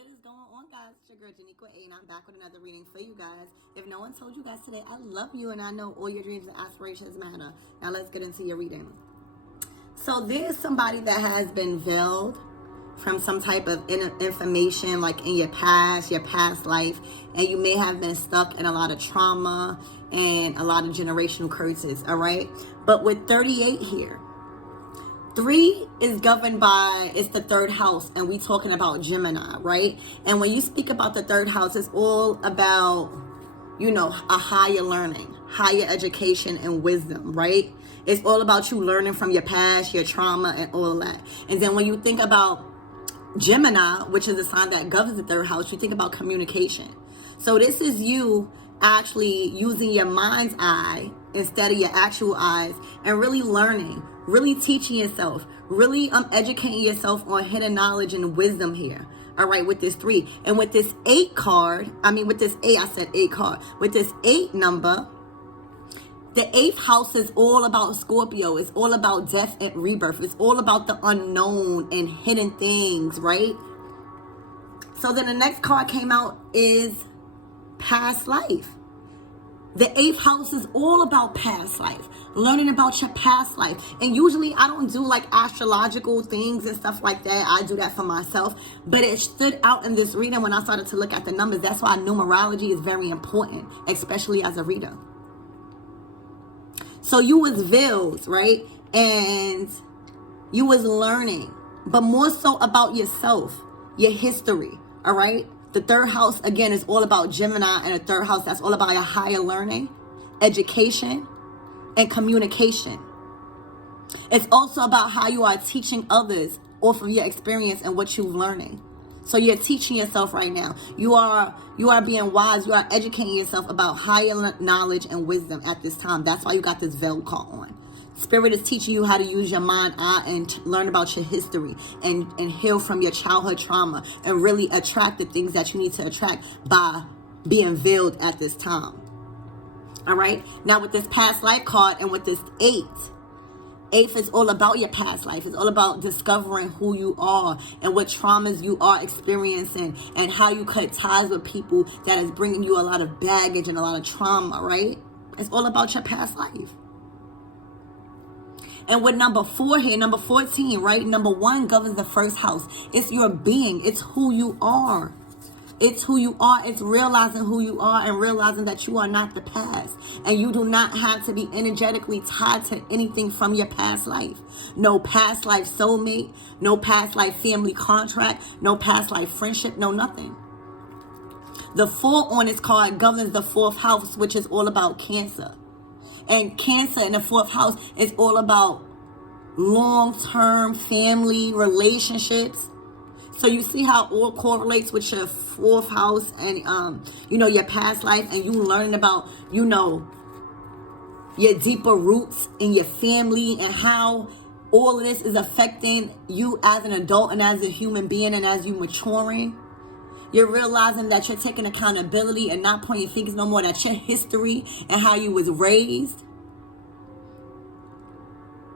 What is going on, guys? It's your girl Janiqua A, and I'm back with another reading for you guys. If no one told you guys today, I love you and I know all your dreams and aspirations matter. Now let's get into your reading. So there's somebody that has been veiled from some type of information, like in your past life, and you may have been stuck in a lot of trauma and a lot of generational curses, all right? But with 38 here, 3 is governed by, it's the third house, and we talking about Gemini, right? And when you speak about the third house, it's all about, a higher learning, higher education and wisdom, right? It's all about you learning from your past, your trauma, and all that. And then when you think about Gemini, which is the sign that governs the third house, you think about communication. So this is you actually using your mind's eye instead of your actual eyes and really learning, really teaching yourself, really educating yourself on hidden knowledge and wisdom here. All right, with this 3. And with this 8 card, with this 8, I said 8 card. With this 8 number, the 8th house is all about Scorpio. It's all about death and rebirth. It's all about the unknown and hidden things, right? So then the next card came out is past life. The 8th house is all about past life, learning about your past life. And usually I don't do like astrological things and stuff like that. I do that for myself. But it stood out in this reading when I started to look at the numbers. That's why numerology is very important, especially as a reader. So you was veiled, right? And you was learning, but more so about yourself, your history, all right? The third house, again, is all about Gemini, and the third house, that's all about your higher learning, education, and communication. It's also about how you are teaching others off of your experience and what you're learning. So you're teaching yourself right now. You are being wise. You are educating yourself about higher knowledge and wisdom at this time. That's why you got this veil card on. Spirit is teaching you how to use your mind and learn about your history and heal from your childhood trauma and really attract the things that you need to attract by being veiled at this time. All right. Now with this past life card and with this 8 is all about your past life. It's all about discovering who you are and what traumas you are experiencing and how you cut ties with people that is bringing you a lot of baggage and a lot of trauma, right? It's all about your past life. And with number 4 here, number 14, right? Number 1 governs the first house. It's your being. It's who you are. It's who you are. It's realizing who you are and realizing that you are not the past. And you do not have to be energetically tied to anything from your past life. No past life soulmate, no past life family contract, no past life friendship, no nothing. The 4 on this card governs the 4th house, which is all about Cancer. And Cancer in the 4th house is all about long-term family relationships. So you see how it all correlates with your 4th house and, your past life, and you learning about, your deeper roots in your family and how all of this is affecting you as an adult and as a human being and as you maturing. You're realizing that you're taking accountability and not pointing fingers no more, that your history and how you was raised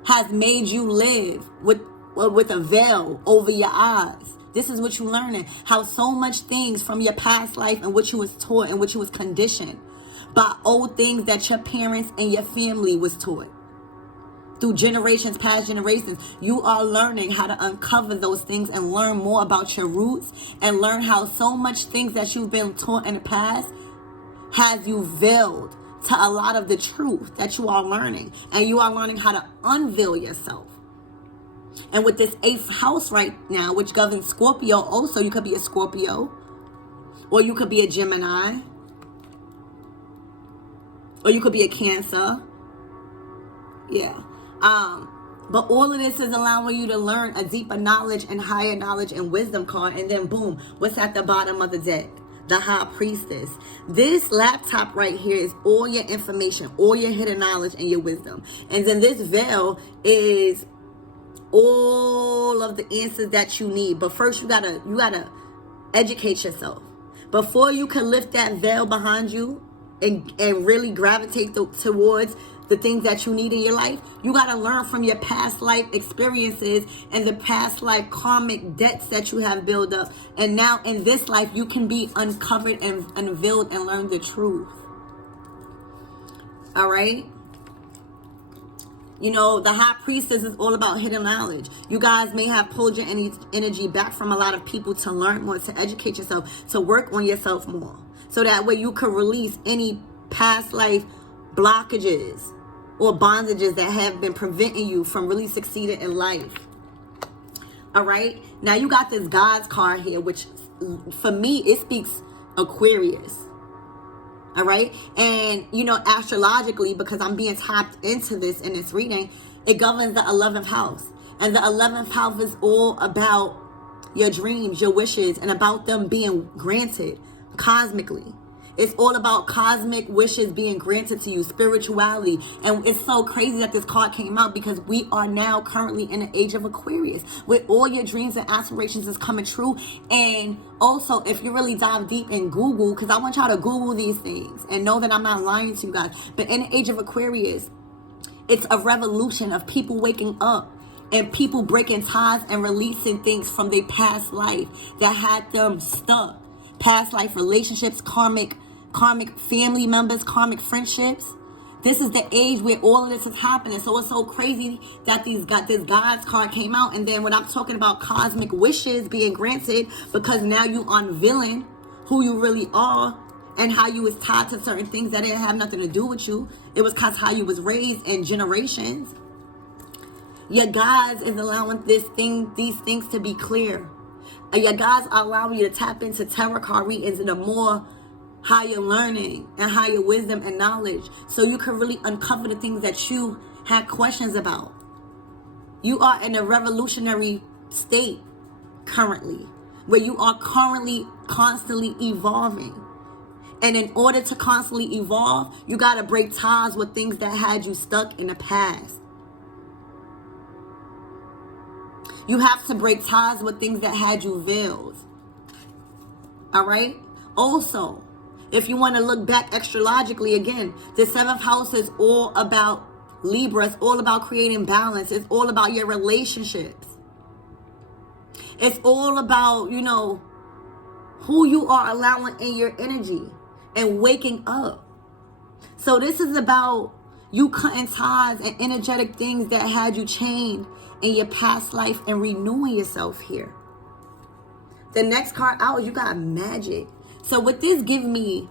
has made you live with a veil over your eyes. This is what you're learning, how so much things from your past life and what you was taught and what you was conditioned by old things that your parents and your family was taught. Through generations, past generations, you are learning how to uncover those things and learn more about your roots and learn how so much things that you've been taught in the past has you veiled to a lot of the truth that you are learning. And you are learning how to unveil yourself. And with this 8th house right now, which governs Scorpio, also you could be a Scorpio, or you could be a Gemini, or you could be a Cancer. Yeah. But all of this is allowing you to learn a deeper knowledge and higher knowledge and wisdom card. And then boom, what's at the bottom of the deck? The High Priestess. This laptop right here is all your information, all your hidden knowledge and your wisdom. And then this veil is all of the answers that you need. But first you gotta educate yourself. Before you can lift that veil behind you and really gravitate towards the things that you need in your life, you got to learn from your past life experiences and the past life karmic debts that you have built up. And now in this life, you can be uncovered and unveiled and learn the truth. All right? You know, the high priestess is all about hidden knowledge. You guys may have pulled your energy back from a lot of people to learn more, to educate yourself, to work on yourself more. So that way you could release any past life blockages or bondages that have been preventing you from really succeeding in life. All right? Now you got this God's card here, which for me, it speaks Aquarius. All right? And, you know, astrologically, because I'm being tapped into this in this reading, it governs the 11th house. And the 11th house is all about your dreams, your wishes, and about them being granted cosmically. It's all about cosmic wishes being granted to you, spirituality. And it's so crazy that this card came out because we are now currently in the age of Aquarius, where all your dreams and aspirations is coming true. And also, if you really dive deep in Google, because I want y'all to Google these things and know that I'm not lying to you guys, but in the age of Aquarius, it's a revolution of people waking up and people breaking ties and releasing things from their past life that had them stuck. Past life relationships, karmic family members, karmic friendships. This is the age where all of this is happening. So it's so crazy that this God's card came out. And then when I'm talking about cosmic wishes being granted, because now you unveiling who you really are and how you was tied to certain things that didn't have nothing to do with you. It was because how you was raised in generations. Your guides is allowing these things to be clear. Your guides are allowing you to tap into tarot card readings and the more higher learning and higher wisdom and knowledge, so you can really uncover the things that you had questions about. You are in a revolutionary state currently, where you are currently constantly evolving. And in order to constantly evolve, you got to break ties with things that had you stuck in the past. You have to break ties with things that had you veiled. All right? Also, if you want to look back astrologically, again, the 7th house is all about Libra. It's all about creating balance. It's all about your relationships. It's all about, you know, who you are allowing in your energy and waking up. So this is about you cutting ties and energetic things that had you chained in your past life and renewing yourself here. The next card out, you got magic. So what this gives me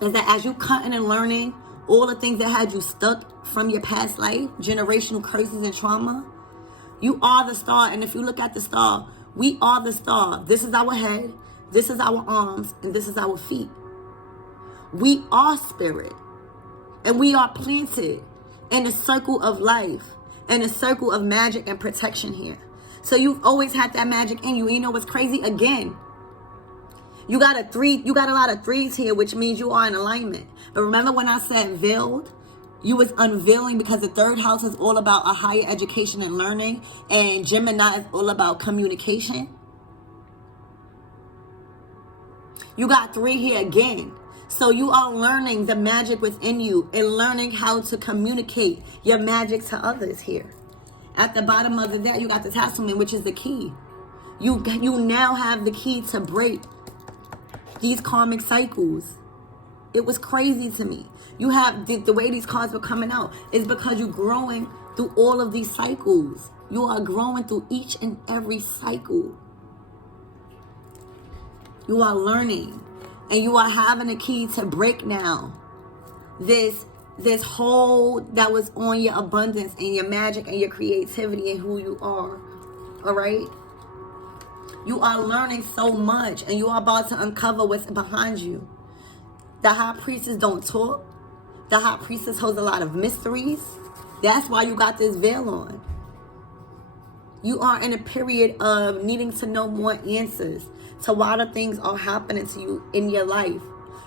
is that as you cutting and learning all the things that had you stuck from your past life, generational curses and trauma, you are the star. And if you look at the star, we are the star. This is our head, this is our arms, and this is our feet. We are spirit. And we are planted in a circle of life, in a circle of magic and protection here. So you've always had that magic in you. You know what's crazy? Again, you got a lot of threes here, which means you are in alignment. But remember when I said veiled? You was unveiling because the 3rd house is all about a higher education and learning. And Gemini is all about communication. You got 3 here again. So you are learning the magic within you and learning how to communicate your magic to others here. At the bottom of the deck, you got the Testament, which is the key. You now have the key to break these karmic cycles. It was crazy to me. You have the way these cards were coming out is because you're growing through all of these cycles. You are growing through each and every cycle. You are learning. And you are having a key to break now this hold that was on your abundance and your magic and your creativity and who you are. All right? You are learning so much and you are about to uncover what's behind you. The high priestess don't talk. The high priestess holds a lot of mysteries. That's why you got this veil on. You are in a period of needing to know more answers to why the things are happening to you in your life.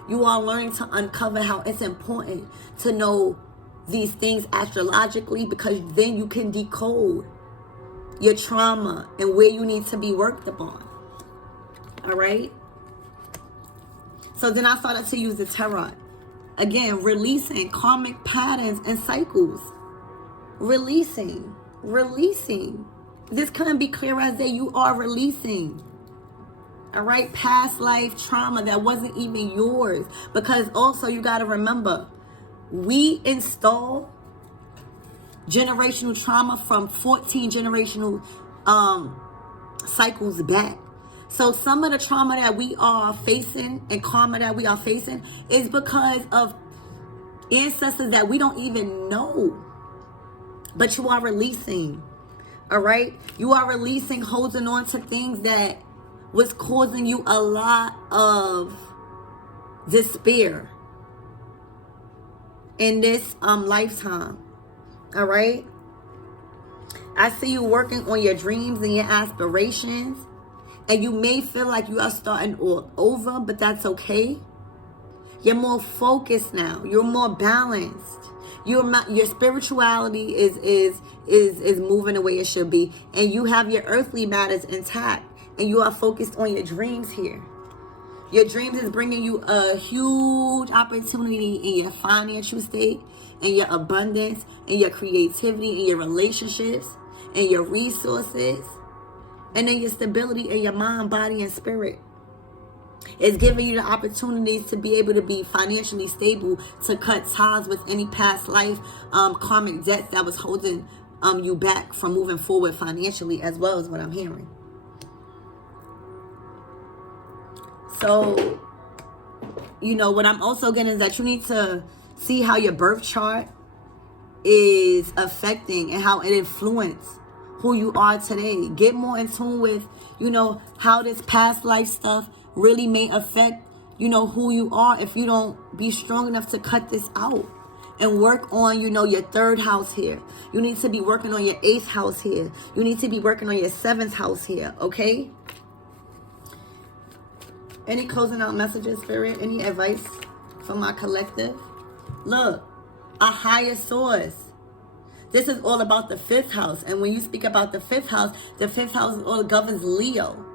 You are learning to uncover how it's important to know these things astrologically, because then you can decode your trauma and where you need to be worked upon. All right? So then I started to use the tarot. Again, releasing karmic patterns and cycles. Releasing. This couldn't be clear as day. You are releasing. All right, past life trauma that wasn't even yours. Because also you got to remember, we install generational trauma from 14 generational cycles back. So some of the trauma that we are facing and karma that we are facing is because of ancestors that we don't even know. But you are releasing. All right? You are releasing, holding on to things that was causing you a lot of despair in this lifetime. All right? I see you working on your dreams and your aspirations. And you may feel like you are starting all over, but that's okay. You're more focused now. You're more balanced. Your spirituality is moving the way it should be. And you have your earthly matters intact. And you are focused on your dreams here. Your dreams is bringing you a huge opportunity in your financial state, in your abundance, in your creativity, in your relationships, in your resources, and then your stability in your mind, body, and spirit. It's giving you the opportunities to be able to be financially stable, to cut ties with any past life karmic debts that was holding you back from moving forward financially, as well as what I'm hearing. So, you know, what I'm also getting is that you need to see how your birth chart is affecting and how it influences who you are today. Get more in tune with, you know, how this past life stuff really may affect, you know, who you are if you don't be strong enough to cut this out and work on, you know, your third house here. You need to be working on your eighth house here. You need to be working on your seventh house here, okay? Any closing out messages, Spirit? Any advice from my collective? Look, a higher source. This is all about the fifth house. And when you speak about the fifth house is all governs Leo.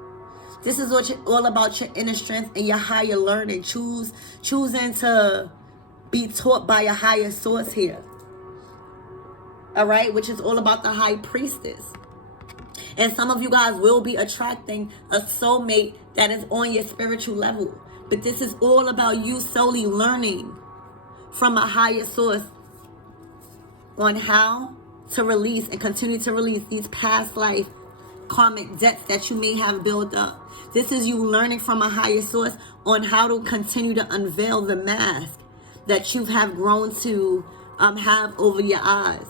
This is all about your inner strength and your higher learning. Choosing to be taught by a higher source here. All right? Which is all about the high priestess. And some of you guys will be attracting a soulmate that is on your spiritual level. But this is all about you solely learning from a higher source on how to release and continue to release these past life karmic debts that you may have built up. This is you learning from a higher source on how to continue to unveil the mask that you have grown to have over your eyes.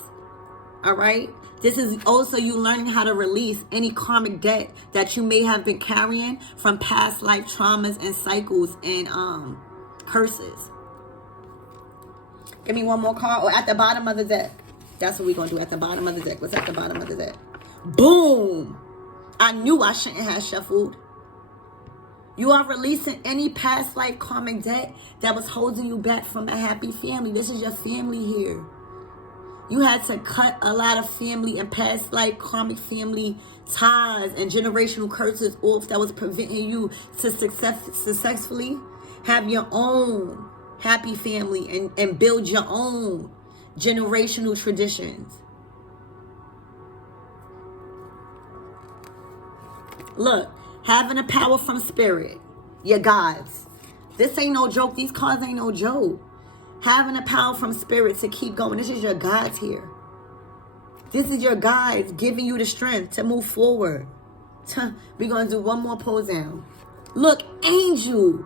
All right? This is also you learning how to release any karmic debt that you may have been carrying from past life traumas and cycles and curses. Give me one more card. Or at the bottom of the deck. That's what we're going to do at the bottom of the deck. What's at the bottom of the deck? Boom! I knew I shouldn't have shuffled. You are releasing any past life karmic debt that was holding you back from a happy family. This is your family here. You had to cut a lot of family and past life karmic family ties and generational curses off that was preventing you to successfully have your own happy family and build your own generational traditions. Look, having a power from spirit, your guides. This ain't no joke. These cards ain't no joke. Having a power from spirit to keep going. This is your guides here. This is your guides giving you the strength to move forward. We're going to do one more pose down. Look, angel.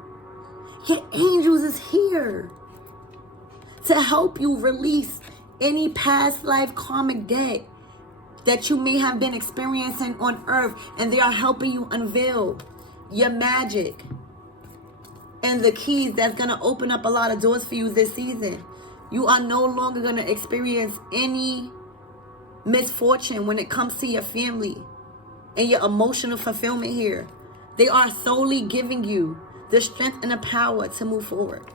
Your angels is here to help you release any past life karmic debt that you may have been experiencing on earth. And they are helping you unveil your magic and the keys that's going to open up a lot of doors for you this season. You are no longer going to experience any misfortune when it comes to your family and your emotional fulfillment here. They are solely giving you the strength and the power to move forward.